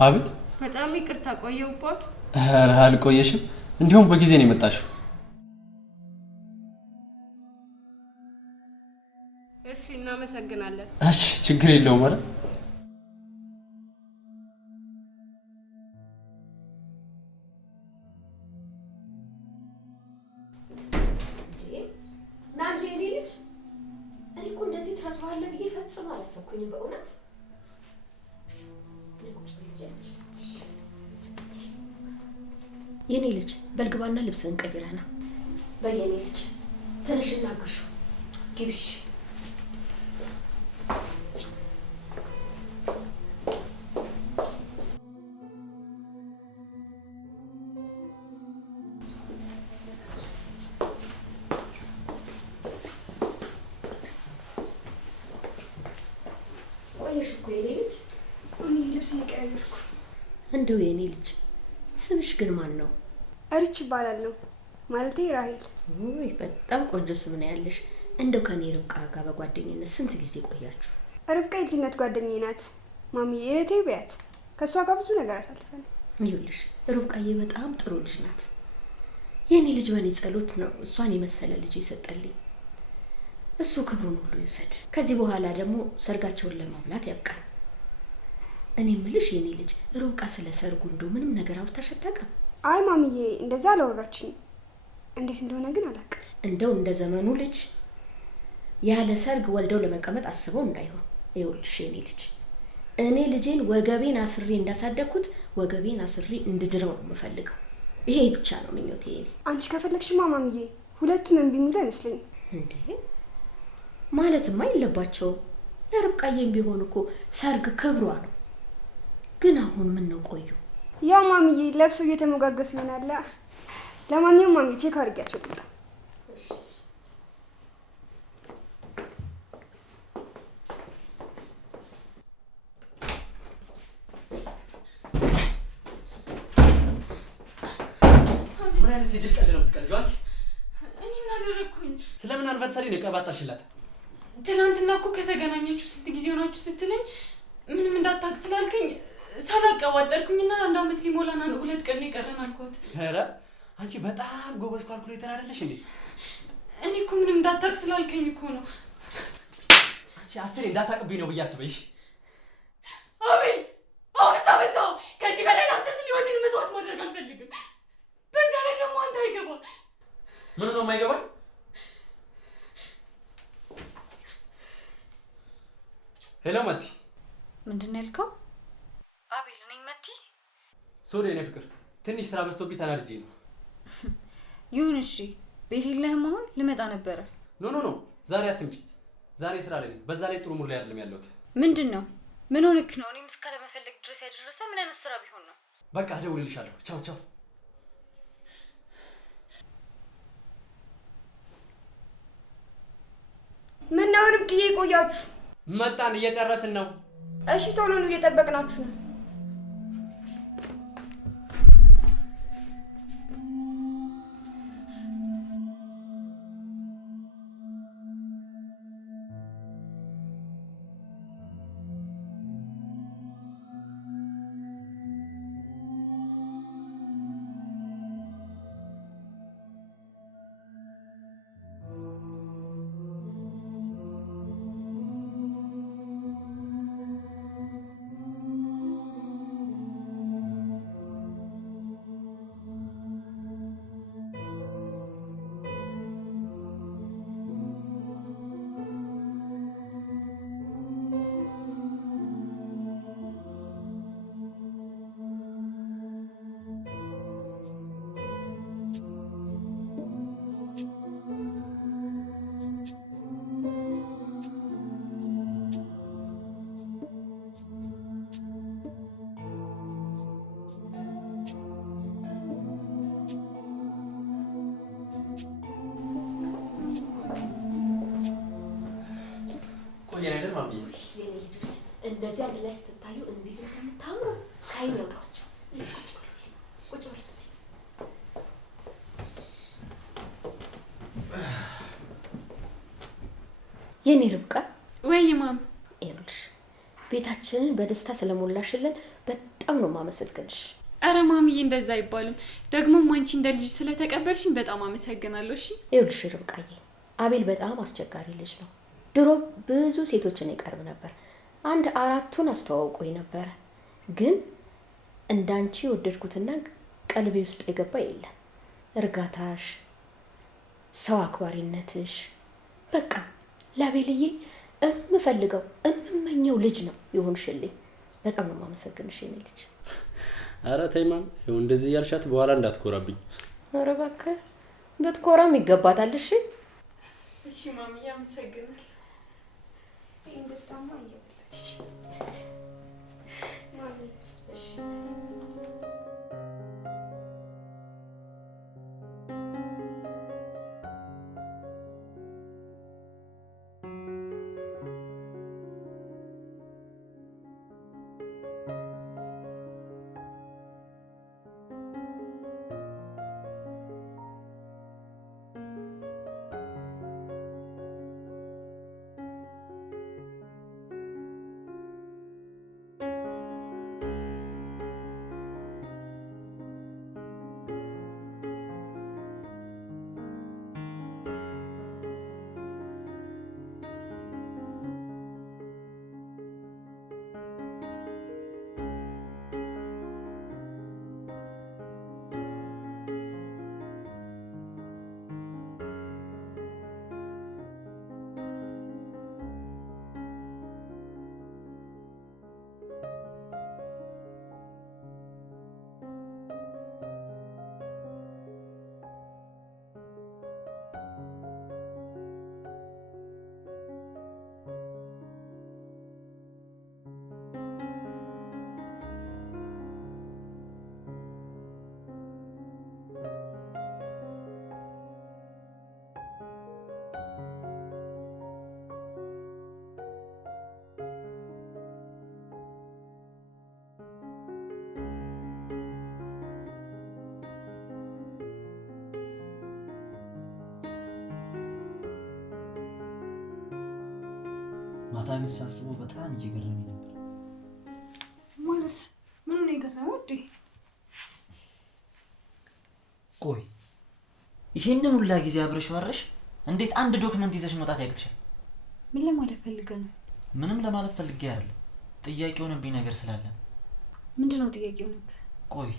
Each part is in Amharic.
አቤት። በጣም ይቅርታ ቆየሁባት። ኧረ አልቆየሽም፣ እንዲሁም በጊዜ ነው የመጣሽው። እሺ እናመሰግናለን። እሺ ችግር የለውም። ኧረ ናንጂ እኔ ልጅ እኔ እኮ እንደዚህ ትረሳዋለህ ብዬ ፈጽሞ አላሰብኩኝም በእውነት። የኔ ልጅ በልግባና ልብስን ቀይረና በየኔ ልጅ ተነሽና ግሹ ግብሽ። ቆየሽ እኮ የኔ ልጅ። እኔ ልብስ እየቀያየርኩ። እንደው የኔ ልጅ ስምሽ ግን ማን ነው? እርች ይባላለሁ። ማለቴ ራሄል። ውይ በጣም ቆንጆ ስም ነው ያለሽ። እንደው ከኔ ርብቃ ጋር በጓደኝነት ስንት ጊዜ ቆያችሁ? ርብቃ የልጅነት ጓደኛዬ ናት። ማሚ እህቴ ቢያት ከእሷ ጋር ብዙ ነገር አሳልፈናል። ይኸውልሽ ርብቃዬ በጣም ጥሩ ልጅ ናት። የኔ ልጅ በኔ ጸሎት ነው እሷን የመሰለ ልጅ ይሰጠልኝ። እሱ ክብሩን ሁሉ ይውሰድ። ከዚህ በኋላ ደግሞ ሰርጋቸውን ለማብላት ያብቃል። እኔ ምልሽ የኔ ልጅ ርብቃ ስለ ሰርጉ እንደው ምንም ነገር አውርታሽ አታውቅም? አይ ማሚዬ እንደዛ አላወራችኝ። እንዴት እንደሆነ ግን አላውቅም። እንደው እንደ ዘመኑ ልጅ ያለ ሰርግ ወልደው ለመቀመጥ አስበው እንዳይሆን። ይኸውልሽ የኔ ልጅ እኔ ልጄን ወገቤን አስሬ እንዳሳደግኩት ወገቤን አስሬ እንድድረው ነው የምፈልገው። ይሄ ብቻ ነው ምኞቴ። የኔ አንቺ ከፈለግሽማ ማሚዬ ሁለቱም እምቢ የሚሉ አይመስለኝም። እንዴ ማለትማ የለባቸውም። ለርብቃዬም ቢሆን እኮ ሰርግ ክብሯ ነው። ግን አሁን ምን ነው ቆዩ? ያው ማሚዬ ለብሰው እየተሞጋገሱ ይሆናል። ለማንኛውም ማሚዬ ቼክ አድርጊያቸው ልምጣ። ምን አይነት ልጅ ቀልድ ነው የምትቀልጂው አንቺ? እኔ ምን አደረኩኝ? ስለምን አልበሰሪ ነው ቀባጣሽላት? ትናንትና እኮ ከተገናኛችሁ ስንት ጊዜ ሆናችሁ ስትለኝ ምንም እንዳታውቅ ስላልከኝ ሳላቀባጠርኩኝና አንድ አመት ሊሞላና 2 ቀን ይቀረን አልኳት። ኧረ አንቺ በጣም ጎበዝ ካልኩሌተር አይደለሽ እንዴ? እኔ እኮ ምንም እንዳታውቅ ስላልከኝ እኮ ነው። አንቺ አስሬ እንዳታውቅብኝ ነው ብዬ አትበይሽ። አቤል አሁንስ አበዛው። ከዚህ በላይ አንተ ስለ ህይወቴን መስዋዕት ማድረግ አልፈልግም። በዛ ላይ ደግሞ አንተ አይገባ። ምን ነው የማይገባኝ? ሄሎ መቲ። ምንድን ነው ያልከው? አቤል ነኝ መቲ። ሶሪ የኔ ፍቅር ትንሽ ስራ በዝቶብኝ ተናድጄ ነው። ይሁን እሺ። ቤት የለህም? አሁን ልመጣ ነበረ። ኖ ዛሬ አትምጪ። ዛሬ ስራ ላይ ነኝ። በዛ ላይ ጥሩ ሙድ ላይ አይደለም ያለሁት። ምንድን ነው? ምን ሆነክ ነው? እኔም እስከ ለመፈለግ ድረስ ያደረሰ ምን አይነት ስራ ቢሆን ነው? በቃ እደውልልሻለሁ። ቻው። ምን ነው ርብቃዬ ቆያችሁ? መጣን፣ እየጨረስን ነው። እሺ ቶሎ ነው፣ እየጠበቅናችሁ ነው። ቆየን አይደል ማሚ? የኔ ልጆች እንደዚህ አንድ ላይ ስትታዩ እንዴት እንደምታምሩ ከአይን ያውጣችሁ። ቁጭ በል እስቲ። የኔ ርብቃ። ወይ ማም። ይኸውልሽ ቤታችንን በደስታ ስለሞላሽልን በጣም በጣም ነው ማመሰግንሽ። አረ ማሚዬ እንደዛ አይባልም። ደግሞ አንቺ እንደ ልጅ ስለተቀበልሽኝ በጣም አመሰግናለሁ። እሺ ይኸውልሽ ርብቃዬ፣ አቤል በጣም አስቸጋሪ ልጅ ነው። ድሮ ብዙ ሴቶችን ይቀርብ ነበር። 4ቱን አስተዋውቆኝ ነበረ። ግን እንዳንቺ ወደድኩትና ቀልቤ ውስጥ የገባ የለም። እርጋታሽ፣ ሰው አክባሪነትሽ፣ በቃ ለአቤልዬ እምፈልገው እምመኘው ልጅ ነው ይሆንሽልኝ። በጣም ነው ማመሰግንሽ የኔ ልጅ። አረ ተይ ማም፣ ይኸው እንደዚህ ያልሻት በኋላ እንዳትኮራብኝ። አረ እባክህ ብትኮራም ይገባታል። እሺ እሺ ማሚዬ አመሰግናለሁ። ደስታማ እየበላሽ ማሚ። እሺ ማታ ግን ሳስበው በጣም እየገረመኝ ነበር። ማለት ምን ነው የገረመው እንዴ? ቆይ ይሄንን ሁላ ጊዜ አብረሽ ወረሽ እንዴት አንድ ዶክመንት ይዘሽ መውጣት ያቅትሻል? ምን ለማለት ፈልገህ ነው? ምንም ለማለት ፈልጌ አይደለም። ጥያቄው ነብኝ ነገር ስላለ። ምንድነው ጥያቄው ነበር? ቆይ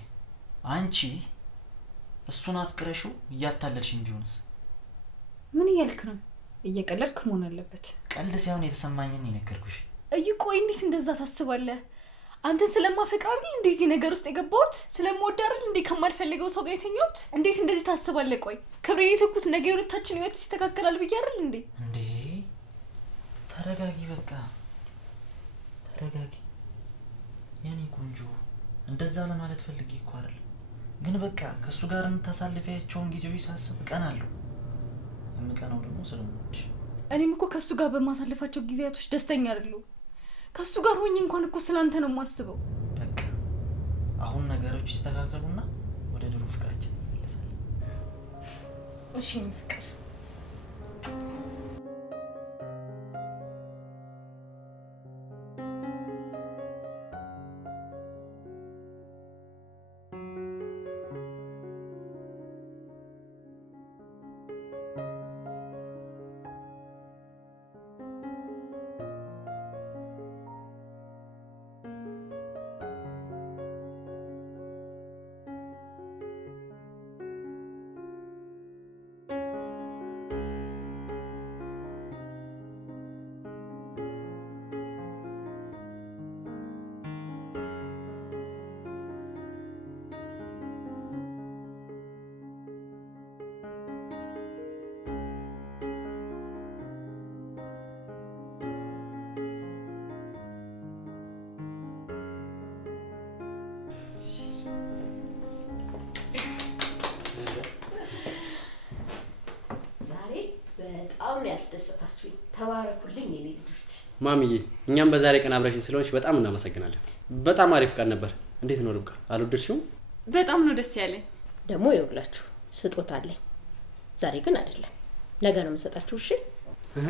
አንቺ እሱን አፍቅረሽው እያታለልሽኝ ቢሆንስ? ምን እያልክ ነው? እየቀለድክ መሆን አለበት። ቀልድ ሳይሆን የተሰማኝን የነገርኩሽ። ቆይ እንዴት እንደዛ ታስባለህ? አንተን ስለማፈቅር አይደል እንደዚህ ነገር ውስጥ የገባሁት? ስለምወድ አይደል እንዴ ከማልፈልገው ሰው ጋር የተኛሁት? እንዴት እንደዚህ ታስባለህ? ቆይ ክብሬን የተኩት ነገ የሁለታችን ህይወት ይስተካከላል ብዬ አይደል እንዴ? እንዴ ተረጋጊ፣ በቃ ተረጋጊ የኔ ቆንጆ። እንደዛ ለማለት ፈልጌ እኮ አይደል፣ ግን በቃ ከሱ ጋር የምታሳልፊያቸውን ጊዜዎች ሳስብ ቀናለሁ። የምቀናው ደግሞ ስለምወድሽ። እኔም እኮ ከሱ ጋር በማሳልፋቸው ጊዜያቶች ደስተኛ አይደለሁም። ከሱ ጋር ሆኜ እንኳን እኮ ስላንተ ነው የማስበው። በቃ አሁን ነገሮች ይስተካከሉና ወደ ድሮ ፍቅራችን እንመለሳለን። እሺ ፍቅር በጣም ያስደሰታችሁኝ። ተባረኩልኝ የኔ ልጆች። ማሚዬ እኛም በዛሬ ቀን አብረሽን ስለሆንሽ በጣም እናመሰግናለን። በጣም አሪፍ ቀን ነበር። እንዴት ነው ርብቃ? አልወደድሽውም? በጣም ነው ደስ ያለኝ። ደግሞ ይኸውላችሁ ስጦታ አለኝ። ዛሬ ግን አይደለም፣ ነገ ነው የምሰጣችሁ። እሺ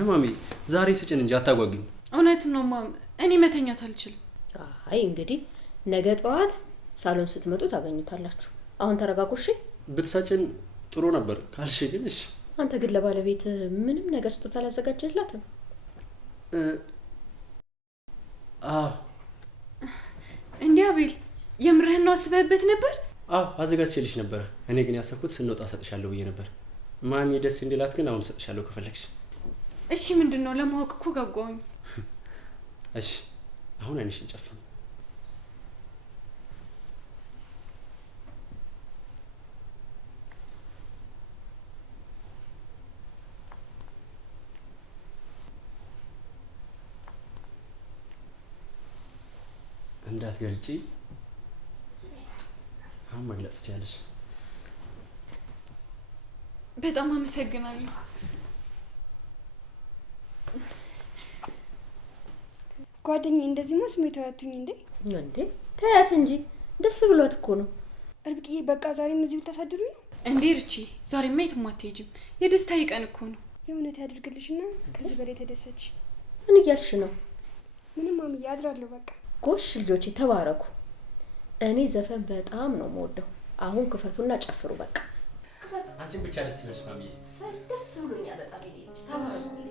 ማሚዬ ዛሬ ስጭን እንጂ አታጓጉኝ። እውነቱን ነው ማም፣ እኔ መተኛት አልችልም። አይ እንግዲህ ነገ ጠዋት ሳሎን ስትመጡ ታገኙታላችሁ። አሁን ተረጋጉ እሺ? ብትሳችን ጥሩ ነበር ካልሽ ግን እሺ። አንተ ግን ለባለቤት ምንም ነገር ስጦታ አላዘጋጀላትም? እንዴ አቤል የምርህን ነው አስበህበት ነበር? አዎ አዘጋጅቼልሽ ነበር። እኔ ግን ያሰብኩት ስንወጣ ሰጥሻለሁ ብዬ ነበር። ማሚ ደስ እንዲላት ግን አሁን ሰጥሻለሁ ከፈለግሽ። እሺ ምንድነው? ለማወቅ እኮ ጋጓኝ። እሺ አሁን አይንሽን ጨፍኝ። እንዳትገልጪ። አሁን መግለጽ ትችያለሽ። በጣም አመሰግናለሁ። ጓደኛዬ እንደዚህማ ስሜታዊ አትሁኝ እንዴ? እንዴ ተያት እንጂ ደስ ብሏት እኮ ነው። ርብቃዬ በቃ ዛሬም እዚሁ ልታሳድሩኝ ነው እንዴ? ርቺ ዛሬማ የትም አትሄጂም። የደስታዬ ቀን እኮ ነው። የእውነት ያድርግልሽና ከዚህ በላይ ተደሰች። ምን እያልሽ ነው? ምንም ማሚዬ አድራለሁ በቃ። ጎሽ ልጆቼ ተባረኩ። እኔ ዘፈን በጣም ነው የምወደው። አሁን ክፈቱና ጨፍሩ በቃ። አንቺን ብቻ ደስ ይበልሽ ማሚዬ። ደስ ብሎኛል በጣም ልጅ ተባረኩልኝ።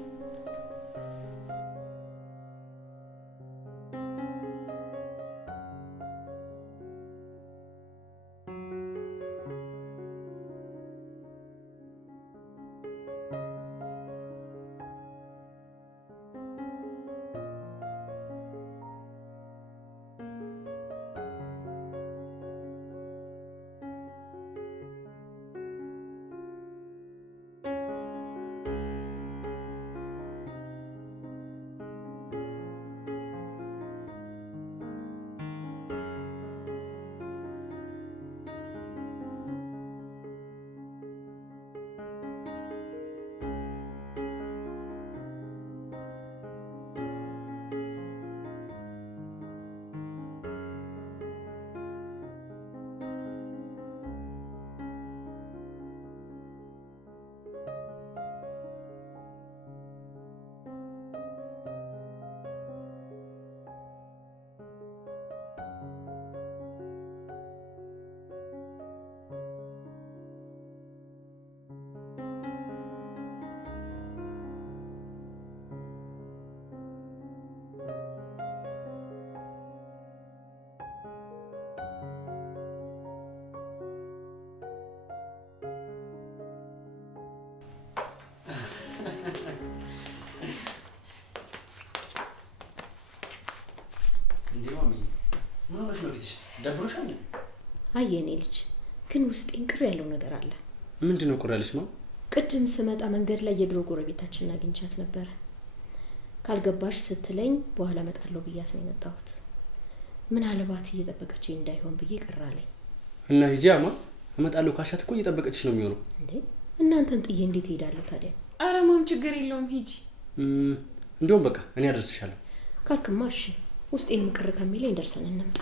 ደብሮሻል? አይ የኔ ልጅ ግን ውስጤን ቅር ያለው ነገር አለ። ምንድነው ቅር ያለሽ? ነው ቅድም ስመጣ መንገድ ላይ የድሮ ጎረቤታችንን አግኝቻት ነበረ። ካልገባሽ ስትለኝ በኋላ እመጣለሁ ብያት ነው የመጣሁት። ምናልባት እየጠበቀችኝ እንዳይሆን ብዬ ቅር አለኝ። እና ሂጂማ እመጣለሁ ካሻት እኮ እየጠበቀችሽ ነው የሚሆነው። እንዴ እናንተን ጥዬ እንዴት እሄዳለሁ ታዲያ? ኧረ ማም ችግር የለውም ሂጂ። እንደውም በቃ እኔ አደርስሻለሁ ካልክማ እሺ። ውስጤን ምቅር ከሚለኝ ደርሰን እንምጣ።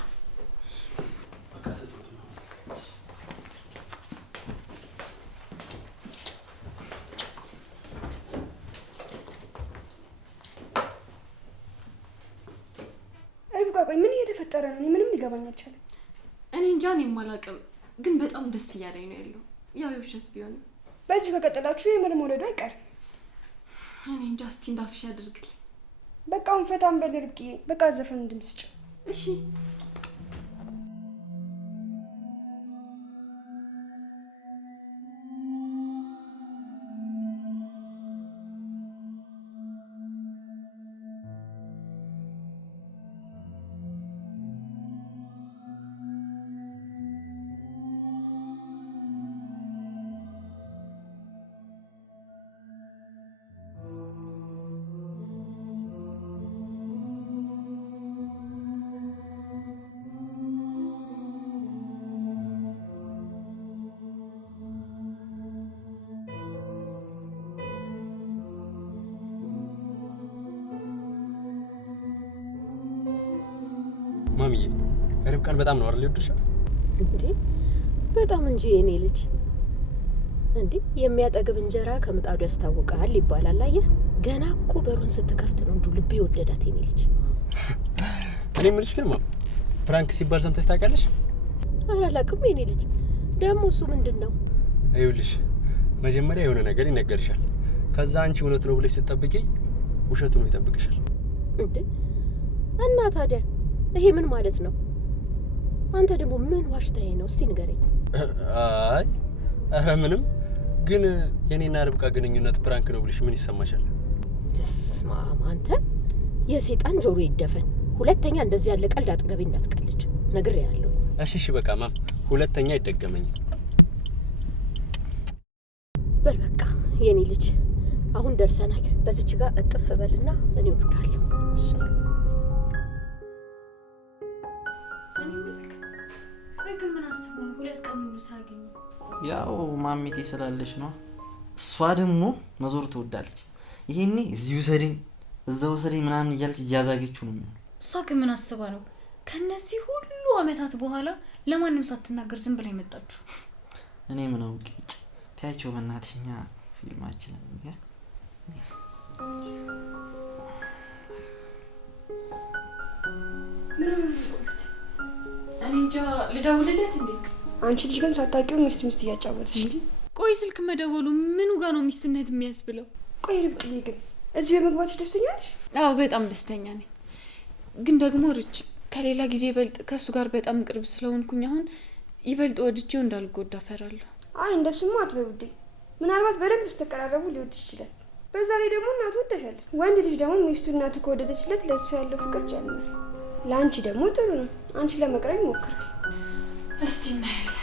ርብቃ ቆይ ምን እየተፈጠረ ነው? እኔ ምንም ሊገባኝ አልቻለም። እኔ እንጃ እኔም አላውቅም፣ ግን በጣም ደስ እያለኝ ነው ያለው። ያው የውሸት ቢሆንም በዚሁ ከቀጠላችሁ የምር መውለዱ አይቀርም። እኔ እንጃ። እስቲ እንዳፍሽ ያድርግልኝ። በቃ አሁን ፈታን በል ርብቃዬ። በቃ ዘፈን እንድምስጭ እሺ። ማሚዬ ርብቃን በጣም ነው አይደል ይወድሻል? እንዴ በጣም እንጂ የኔ ልጅ። እንዴ የሚያጠግብ እንጀራ ከምጣዱ ያስታውቃል ይባላል። አየህ ገና እኮ በሩን ስትከፍት ነው እንዱ ልቤ ወደዳት የኔ ልጅ። እኔ የምልሽ ግን ማም ፕራንክ ሲባል ሰምተሽ ታውቂያለሽ? ኧረ አላውቅም የኔ ልጅ። ደግሞ እሱ ምንድነው? ይኸውልሽ መጀመሪያ የሆነ ነገር ይነገርሻል። ከዛ አንቺ እውነት ነው ብለሽ ስትጠብቂ ውሸቱ ነው ይጠብቅሻል። እንዴ እና ታዲያ ይሄ ምን ማለት ነው? አንተ ደግሞ ምን ዋሽተኸኝ ነው? እስቲ ንገረኝ። አይ ኧረ ምንም። ግን የኔና ርብቃ ግንኙነት ፕራንክ ነው ብለሽ ምን ይሰማሻል? በስመ አብ አንተ የሰይጣን ጆሮ ይደፈን። ሁለተኛ እንደዚህ ያለ ቀልድ አጥገቤ እንዳትቀልድ ነግሬሃለሁ። እሺ በቃ ማም፣ ሁለተኛ አይደገመኝም። በል በቃ የኔ ልጅ አሁን ደርሰናል። በዚች ጋር እጥፍ በልና እኔ እወርዳለሁ። ቆይ ግን ምን አስበው ነው 2 ቀን ሙሉ ሳገኘ? ያው ማሚቴ ስላለች ነው። እሷ ደግሞ መዞር ትወዳለች። ይሄኔ እዚህ ውሰደኝ እዛው ውሰደኝ ምናምን እያለች እያዛገችው ነው የሚሆነው። እሷ ግን ምን አስባ ነው ከነዚህ ሁሉ አመታት በኋላ ለማንም ሳትናገር ዝም ብላ የመጣችሁ? እኔ ምን አውቄ። ታያቸው በእናትሽኛ ፊልማችንን እኔ እንጃ ልደውልለት እንዴ? አንቺ ልጅ ግን ሳታውቂው ሚስት እያጫወተሽ እንዴ? ቆይ ስልክ መደወሉ ምኑ ጋር ነው ሚስትነት የሚያስብለው? ቆይ ርብቃዬ ግን እዚህ በመግባትሽ ደስተኛ ነሽ? አዎ በጣም ደስተኛ ነኝ። ግን ደግሞ ርች ከሌላ ጊዜ ይበልጥ ከሱ ጋር በጣም ቅርብ ስለሆንኩኝ አሁን ይበልጥ ወድጄው እንዳልጎዳ ፈራለሁ። አይ እንደሱማ አትበይ ውዴ። ምናልባት በደንብ ስተቀራረቡ ሊወድሽ ይችላል። በዛ ላይ ደግሞ እናቱ ወደሻለች። ወንድ ልጅ ደግሞ ሚስቱ እናቱ ከወደደችለት ለሱ ያለው ፍቅር ጨምሯል። ለአንቺ ደግሞ ጥሩ ነው። አንቺ ለመቅረብ ይሞክራል። እስቲ እናያለን።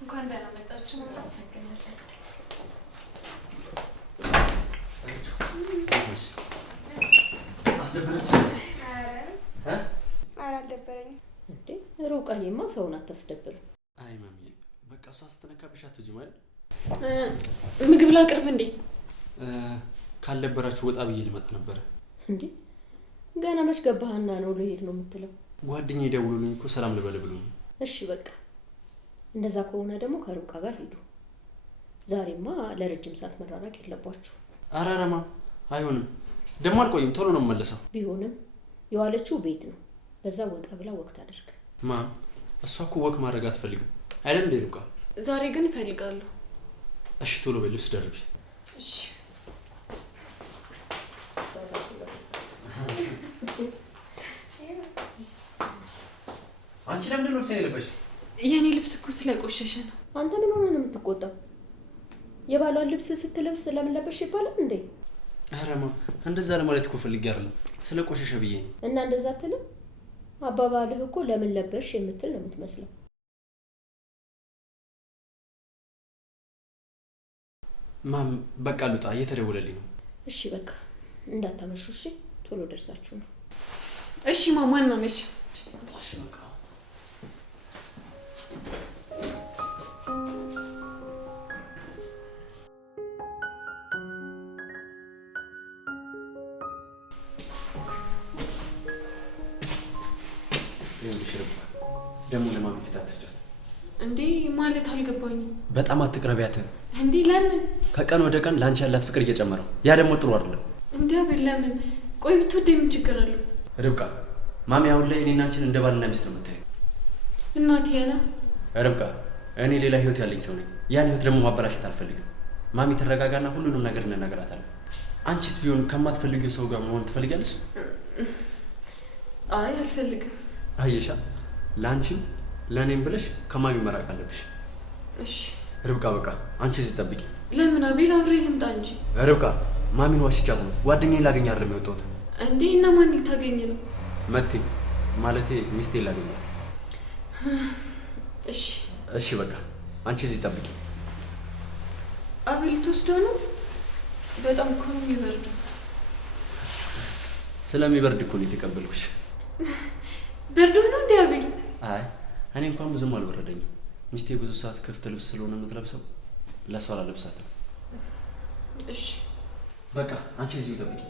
እንኳን ደህና መጣችሁ። አመሰግናለሁ። አስደብረች? ኧረ አልደበረኝም። እንዴ ሩቃዬማ ሰውን አታስደብርም። አይ ማሚ በቃ እሷ ስትነካብሽ አትወጂም አይደል? ምግብ ላቅርብ እንዴ? ካልደበራችሁ ወጣ ብዬ ልመጣ ነበረ። እንዴ ገና መች ገባህና ነው ልሄድ ነው የምትለው? ጓደኛዬ ደውሎልኝ እኮ ሰላም ልበል ብሎኝ። እሺ በቃ እንደዛ ከሆነ ደግሞ ከሩቃ ጋር ሂዱ። ዛሬማ ለረጅም ሰዓት መራራቅ የለባችሁ። ኧረ ማም አይሆንም። ደግሞ አልቆይም፣ ቶሎ ነው የምመለሰው። ቢሆንም የዋለችው ቤት ነው። በዛ ወጣ ብላ ወቅት አድርግ። ማም እሷ እኮ ወክ ማድረግ አትፈልግም አይደል እንዴ ሩቃ? ዛሬ ግን እፈልጋለሁ። እሺ ቶሎ በይ፣ ልብስ ደርቢ። እሺ አንቺ ለምንድን ነው ልብስ የለበሽ? የኔ ልብስ እኮ ስለቆሸሸ ነው። አንተ ምን ሆነ ነው የምትቆጣው? የባሏን ልብስ ስትለብስ ለምን ለበሽ ይባላል እንዴ? ኧረ ማም እንደዛ ለማለት እኮ ፈልጌ አይደለም፣ ስለ ቆሸሸ ብዬ ነው። እና እንደዛ አትልም? አባባልህ እኮ ለምን ለበሽ የምትል ነው የምትመስለው። ማም በቃ ልውጣ፣ እየተደወለልኝ ነው። እሺ በቃ እንዳታመሹ እሺ። ቶሎ ደርሳችሁ ነው። እሺ ማማን ነው መሽ እሺ በቃ ደግሞ ለማሚ ፊት አትስጫት እንዴ? ማለት አልገባኝም። በጣም አትቅረቢያት እንዴ? ለምን? ከቀን ወደ ቀን ላንቺ ያላት ፍቅር እየጨመረው፣ ያ ደግሞ ጥሩ አይደለም። እንዴ አቤል ለምን? ቆይ ብትወደኝ ምን ችግር አለው? ርብቃ ማሚ አሁን ላይ እኔና አንቺን እንደ ባልና ሚስት ነው የምታየው። እናቴ ያና ርብቃ እኔ ሌላ ህይወት ያለኝ ሰው ነኝ። ያን ህይወት ደግሞ ማበላሸት አልፈልግም። ማሚ ትረጋጋና ሁሉንም ነገር እንነግራታለን። አንቺስ ቢሆን ከማትፈልጊው ሰው ጋር መሆን ትፈልጊያለሽ? አይ አልፈልግም። አየሻ፣ ለአንቺም ለእኔም ብለሽ ከማሚ መራቅ አለብሽ። እሺ ርብቃ በቃ አንቺ እዚህ ጠብቂ። ለምን አቤል? አብሬ ልምጣ እንጂ። ርብቃ ማሚን ዋሽቻት ነው። ጓደኛዬን ላገኝ አይደለም የወጣሁት። እንዴ እና ማን ልታገኝ ነው? መቴ ማለቴ ሚስቴን ላገኝ። እሺ እሺ በቃ አንቺ እዚህ ጠብቂ። አቤል ትወስደው ነው? በጣም እኮ ነው የሚበርደው። ስለሚበርድ እኮ ነው የተቀበልኩሽ። በርዶ ነው እንዴ አቤል? አይ እኔ እንኳን ብዙም አልበረደኝም። ሚስቴ ብዙ ሰዓት ክፍት ልብስ ስለሆነ የምትለብሰው ለሷ ላለብሳት ነው። እሺ በቃ አንቺ እዚሁ ጠብቂ።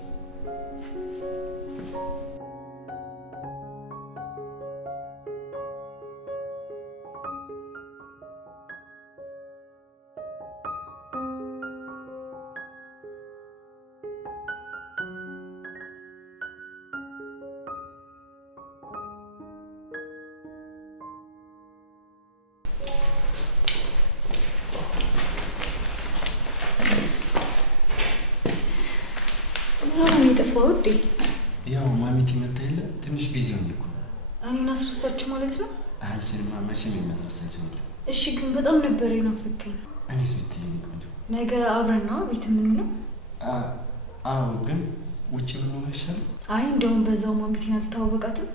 ጠፋው ውዴ? ያው ማሚቲ መታ የለ ትንሽ ቢዚ ሆኜ እኮ። እኔን አስረሳችሁ ማለት ነው? አንቺንማ መቼም የሚያስረሳኝ ሰው የለም። እሺ ግን በጣም ነበር የናፈቀኝ። እኔስ ብትይ የኔ ቆንጆ ነገ አብረን ነው ቤት የምንውለው? አዎ ግን ውጭ ብንሆን አይሻልም? አይ እንደውም በዛው ማሚቲን አልተዋወቃትም።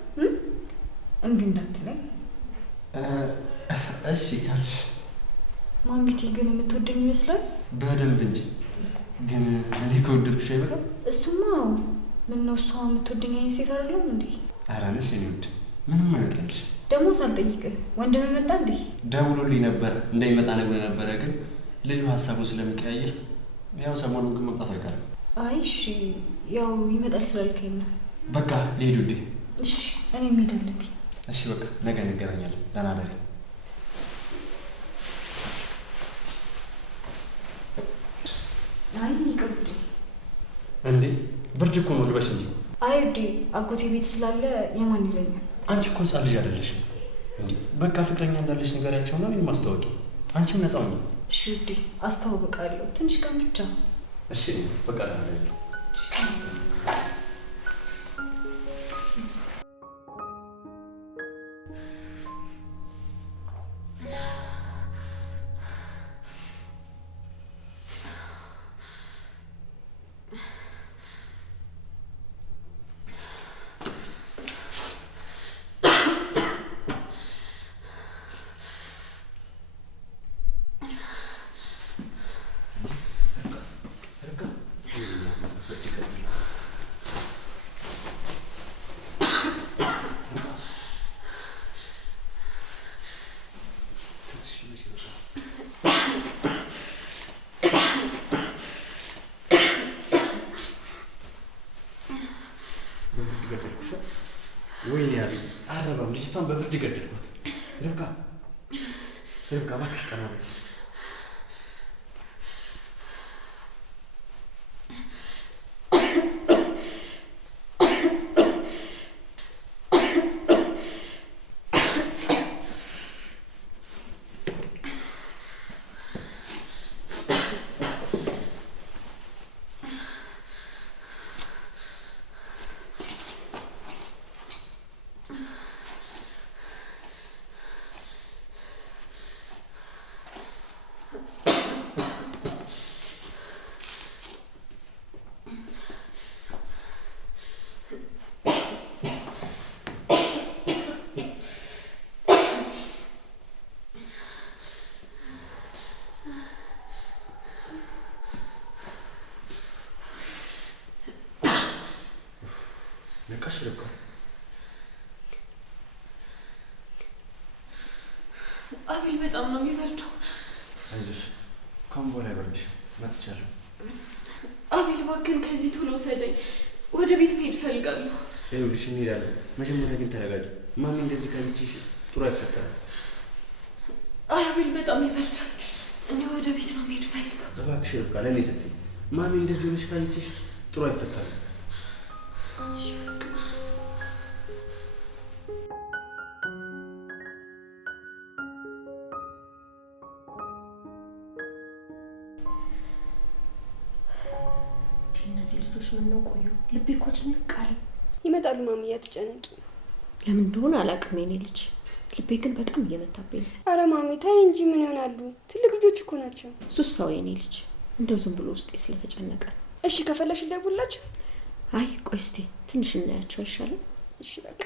እምቢ እንዳትለኝ እሺ ካልሽ። ማሚቲ ግን የምትወደኝ ይመስላል? በደንብ እንጂ። ግን እኔ ከወደድኩሽ አይበቃም? እሱማ ምን ነው እሷ የምትወደኝ አይነት ሴት አይደለም እንዴ? ኧረ ነሽ የኔ ውድ፣ ምንም አይወጣልሽ። ደግሞ ሳልጠይቅህ ወንድም መጣ እንዴ? ደውሎልኝ ነበር እንደሚመጣ ነግሮ ነበረ፣ ግን ልጁ ሀሳቡን ስለሚቀያየር ያው ሰሞኑን ግን መምጣት አይቀርም። አይ እሺ፣ ያው ይመጣል ስላልከኝ ነው። በቃ ልሄድ ውዴ። እሺ እኔ መሄድ አለብኝ። እሺ በቃ ነገ እንገናኛለን። ደህና እደሪ። አይ ይቅርብኝ። እንዴ ብርድ እኮ ነው፣ ልበሽ እንጂ። አይ ውዴ አጎቴ ቤት ስላለ የማን ይለኛል? አንቺ እኮ ህፃን ልጅ አይደለሽም እንዴ። በቃ ፍቅረኛ እንዳለሽ ንገሪያቸውና እኔን ማስታወቂ፣ አንቺም ነፃ ሁኚ። እሺ ውዴ አስተዋውቃለሁ፣ ትንሽ ቀን ብቻ። እሺ በቃ ደህና እደሪ። ወይኔ አቤል አረባም ልጅቷን በብርድ ገደልኳት። ርብቃ እባክሽ ቀና በይ። ነቃሽ ርብቃ? አቤል በጣም ነው የሚበርደው። አይዞሽ ካሁን በኋላ አይበርድሽም። መጥቻለሁ። አቤል እባክህን ከዚህ ቶሎ ውሰደኝ፣ ወደ ቤት መሄድ እፈልጋለሁ። ይኸውልሽ እንሄዳለን። መጀመሪያ ግን ተረጋጊ። ማሚ እንደዚህ ከብችሽ ጥሩ አይፈጠርም። አይ አቤል በጣም ይበርዳል። እኔ ወደ ቤት ነው መሄድ እፈልጋለሁ። እባክሽ ርብቃ ለእኔ ስትይ። ማሚ እንደዚህ ሆነሽ ካየችሽ ጥሩ አይፈጠርም። እነዚህ ልጆች ምን ነው ቆዩ? ልቤ እኮ ጭንቅ አለ። ይመጣሉ ማሚ፣ አትጨነቂ። ለምን እንደሆነ አላውቅም የኔ ልጅ፣ ልቤ ግን በጣም እየመታብኝ ነው። አረ ማሚ ታይ እንጂ ምን ይሆናሉ? ትልቅ ልጆች እኮ ናቸው። እሱስ ሰው የኔ ልጅ፣ እንደው ዝም ብሎ ውስጤ ስለተጨነቀ። እሺ ከፈለሽ ልደውልላችሁ? አይ ቆይ እስቲ ትንሽ እናያቸው አይሻልም? እሺ በቃ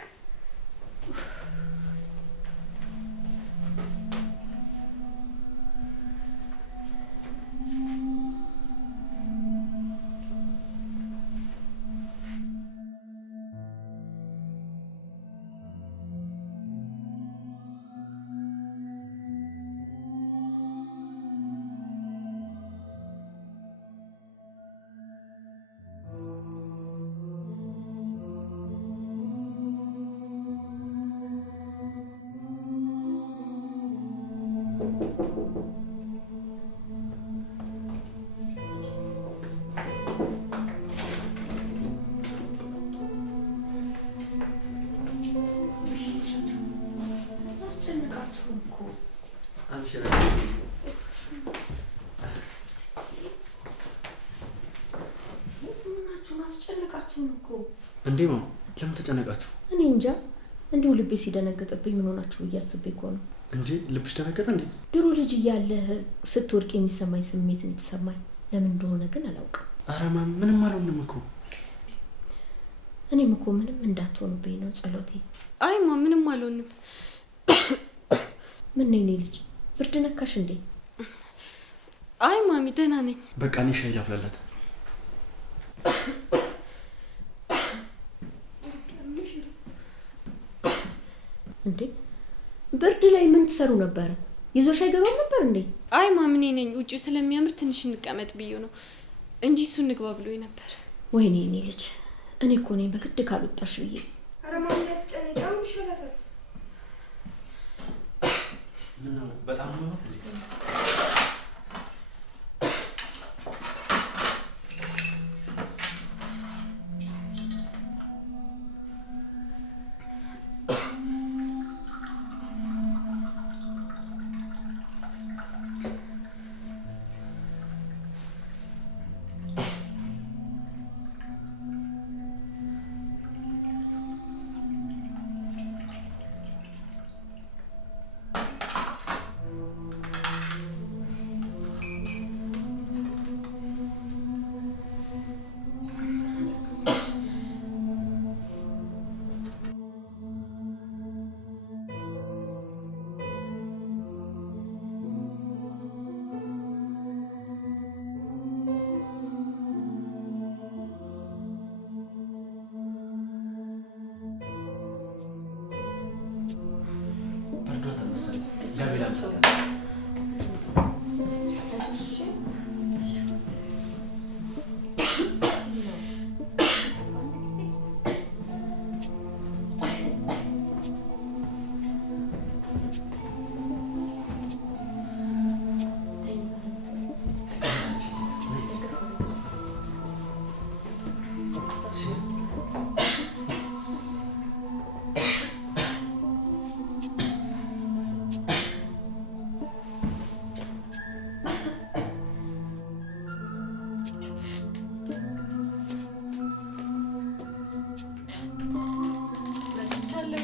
አስጨነቃችሁን እኮ። እንዴ ማማ ለምን ተጨነቃችሁ? እኔ እንጃ እንዲሁ ልቤ ሲደነገጥብኝ ምን ሆናችሁ ብዬ አስቤ እኮ ነው። እንዴ ልብሽ ደነገጠ እንዴ? ድሮ ልጅ እያለ ስትወድቅ የሚሰማኝ ስሜት እንዲሰማኝ ለምን እንደሆነ ግን አላውቅም። ኧረ ማማ ምንም አልሆንም እኮ። እኔም እኮ ምንም እንዳትሆኑብኝ ነው ጸሎቴ። አይማ ምንም አልሆንም። ምን ነኝ እኔ ልጅ ብርድ ነካሽ እንዴ? አይ ማሚ ደህና ነኝ። በቃ እኔ ሻይ ላፍላላት። እንዴ ብርድ ላይ ምን ትሰሩ ነበር? ይዞሽ አይገባም ነበር እንዴ? አይ ማሚ እኔ ነኝ ውጪው ስለሚያምር ትንሽ እንቀመጥ ብዬ ነው እንጂ እሱ እንግባ ብሎኝ ነበር። ወይኔ እኔ ልጅ እኔ እኮ ነኝ በግድ ካልወጣሽ ብዬ። ኧረ ማሚ አትጨነቂ፣ አሁን ይሻላታል። ምን ነው በጣም ነው ማለት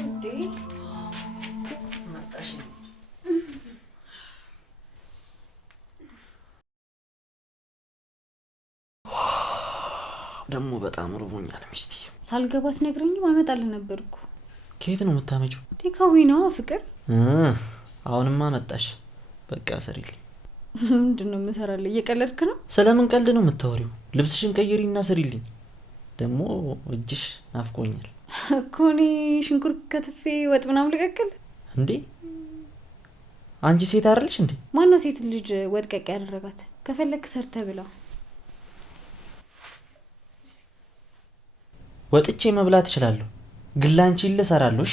እንዴ? ደግሞ በጣም ርቦኛል። ሚስቴ ሳልገባት ነግረኝም አመጣልህ ነበርኩ። ከየት ነው የምታመጪው? ቴካዊ ነው ፍቅር። አሁንማ መጣሽ። በቃ ሰሪልኝ። ምንድነው የምሰራልህ? እየቀለድክ ነው? ስለምን ቀልድ ነው የምታወሪው? ልብስሽን ቀይሪና ሰሪልኝ። ደግሞ እጅሽ ናፍቆኛል እኮ። እኔ ሽንኩርት ከትፌ ወጥ ምናምን ልቀቅል እንዴ? አንቺ ሴት አይደለሽ እንዴ? ማነው ሴት ልጅ ወጥ ቀቅ ያደረጋት? ከፈለክ ሰርተ ብላ። ወጥቼ መብላት እችላለሁ፣ ግን ላንቺ ልሰራለሽ።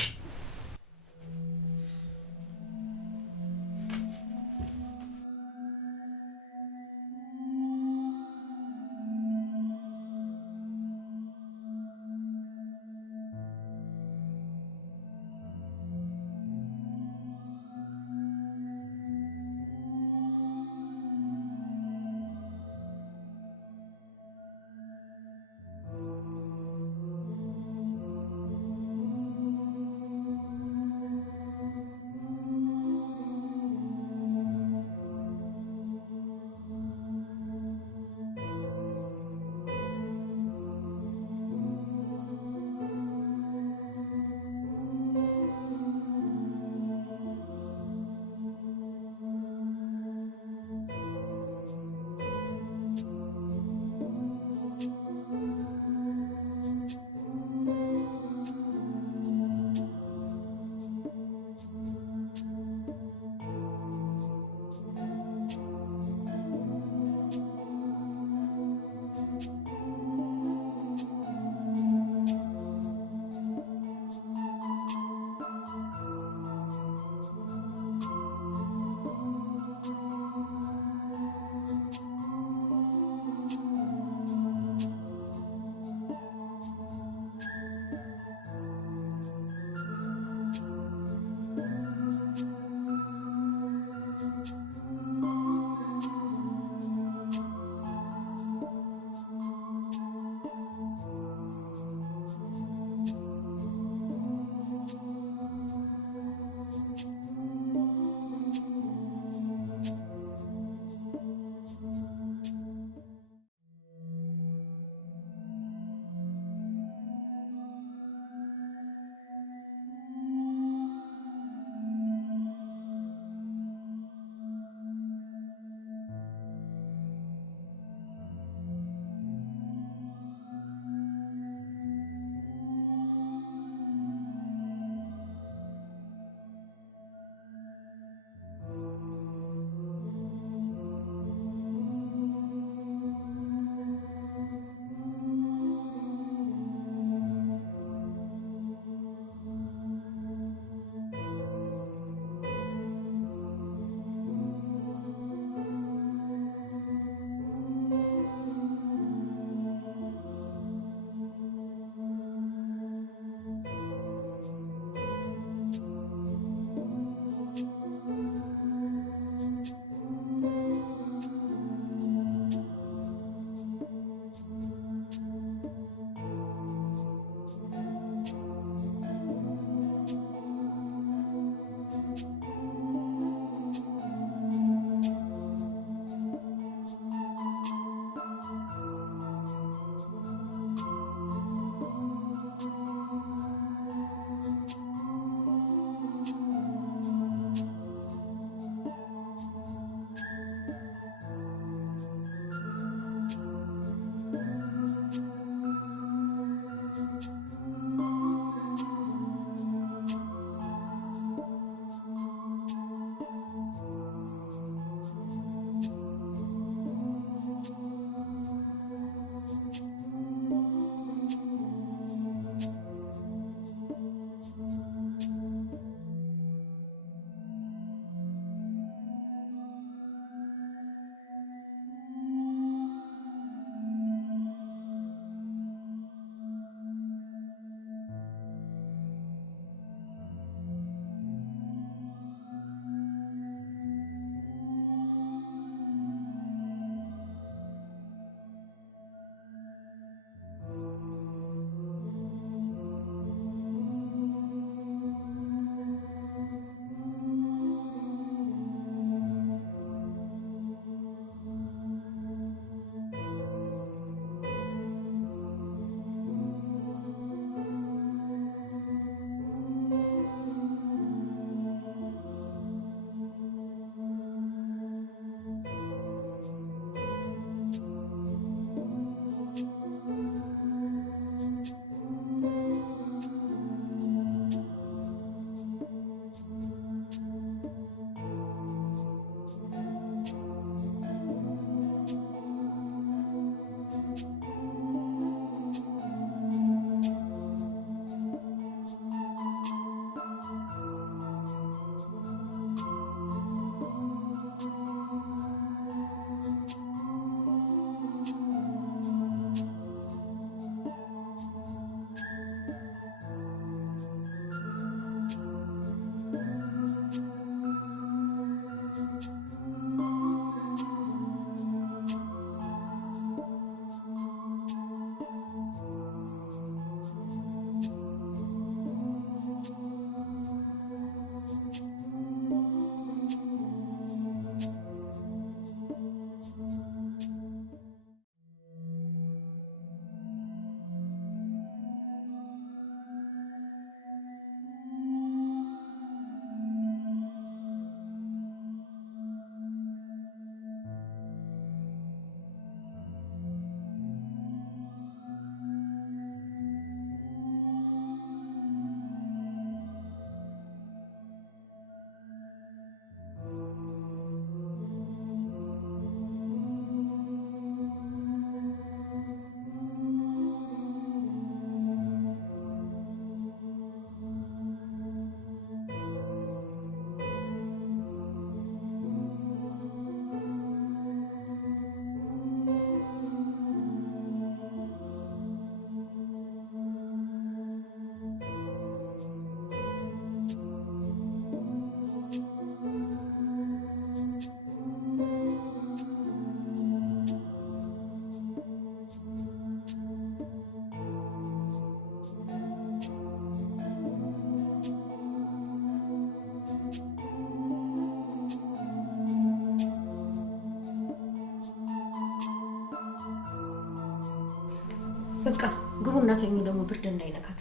በቃ ግቡና ተኙ፣ ደግሞ ብርድ እንዳይነካት።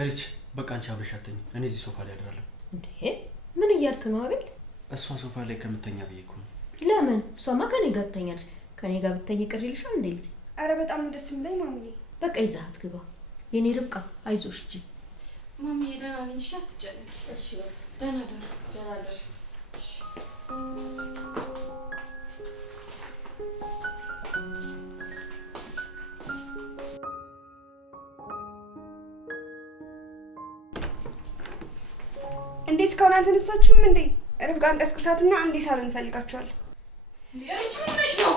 ሪች በቃ አንቺ አብረሽ አትተኝ፣ እኔ እዚህ ሶፋ ላይ አድራለሁ። እንዴ ምን እያልክ ነው አቤል? እሷ ሶፋ ላይ ከምተኛ ብዬ እኮ ነው። ለምን? እሷማ ከኔ ጋር ትተኛለች። ከኔ ጋር ብትተኝ ቅር ይልሻል እንዴ ልጅ? አረ በጣም ደስ የሚለኝ ማሚዬ። በቃ ይዛት ግባ የኔ ርብቃ፣ አይዞሽ እንጂ ማሚዬ። ደህና ነኝ፣ እሺ አትጨነቂ። እሺ ደህና ደሩ። ደህና ደሩ። እንዴ እስካሁን አልተነሳችሁም እንዴ? ርብቃን ቀስቅሳትና አንዴ ሳሎን እንፈልጋችኋለን። ሪች ምን ነሽ ነው?